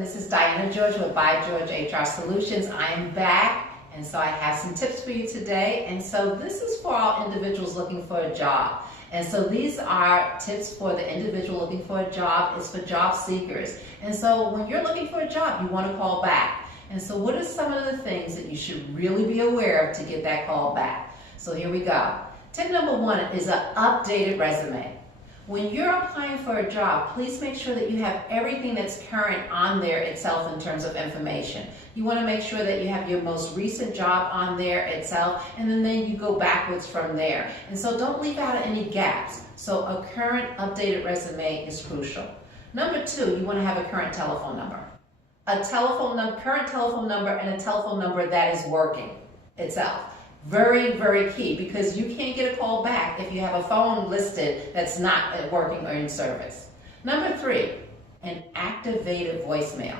This is Diana George with By George HR Solutions. I am back, and so I have some tips for you today. And so this is for all individuals looking for a job. And so these are tips for the individual looking for a job. It's for job seekers. And so when you're looking for a job, you want to call back. And so what are some of the things that you should really be aware of to get that call back? So here we go. Tip number one is an updated resume. When you're applying for a job, please make sure that you have everything that's current on there itself in terms of information. You want to make sure that you have your most recent job on there itself, and then you go backwards from there. And so don't leave out any gaps. So a current updated resume is crucial. Number two, you want to have a current telephone number. Current telephone number, and a telephone number that is working itself. Very, very key, because you can't get a call back if you have a phone listed that's not working or in service. Number three, an activated voicemail.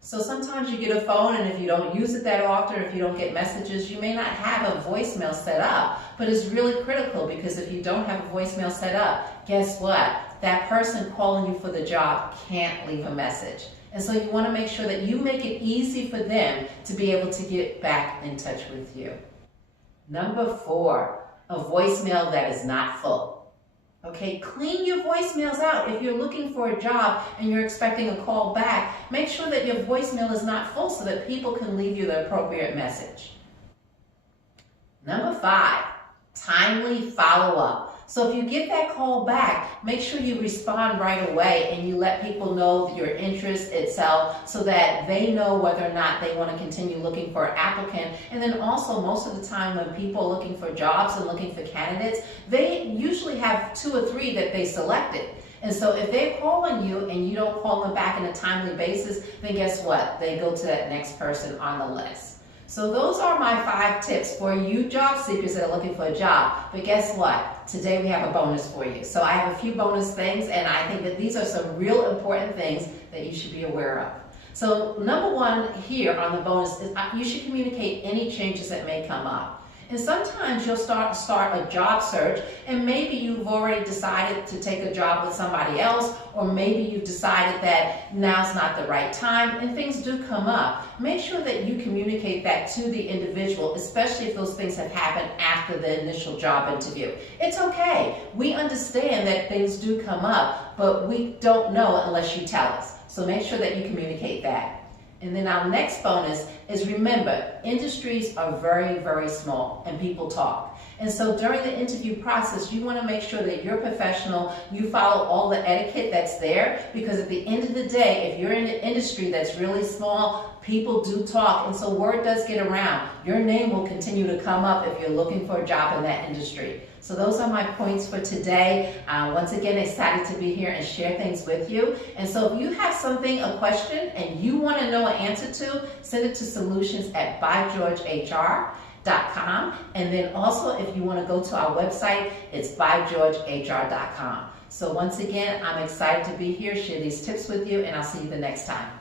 So sometimes you get a phone, and if you don't use it that often, if you don't get messages, you may not have a voicemail set up, but it's really critical, because if you don't have a voicemail set up, guess what? That person calling you for the job can't leave a message. And so you want to make sure that you make it easy for them to be able to get back in touch with you. Number four, a voicemail that is not full. Okay, clean your voicemails out. If you're looking for a job and you're expecting a call back, make sure that your voicemail is not full so that people can leave you the appropriate message. Number five, timely follow-up. So if you get that call back, make sure you respond right away and you let people know your interest itself so that they know whether or not they want to continue looking for an applicant. And then also, most of the time when people are looking for jobs and looking for candidates, they usually have 2 or 3 that they selected. And so if they're calling you and you don't call them back on a timely basis, then guess what? They go to that next person on the list. So those are my 5 tips for you job seekers that are looking for a job. But guess what? Today we have a bonus for you. So I have a few bonus things, and I think that these are some real important things that you should be aware of. So number one here on the bonus is you should communicate any changes that may come up. And sometimes you'll start a job search, and maybe you've already decided to take a job with somebody else, or maybe you've decided that now's not the right time, and things do come up. Make sure that you communicate that to the individual, especially if those things have happened after the initial job interview. It's okay. We understand that things do come up, but we don't know unless you tell us. So make sure that you communicate that. And then our next bonus is, remember, industries are very, very small and people talk. And so during the interview process, you want to make sure that you're professional, you follow all the etiquette that's there, because at the end of the day, if you're in an industry that's really small, people do talk, and so word does get around. Your name will continue to come up if you're looking for a job in that industry. So those are my points for today. Once again, excited to be here and share things with you. And so if you have something, a question, and you want to know an answer to, send it to solutions@bygeorgehr.com. And then also, if you want to go to our website, it's bygeorgehr.com. So once again, I'm excited to be here, share these tips with you, and I'll see you the next time.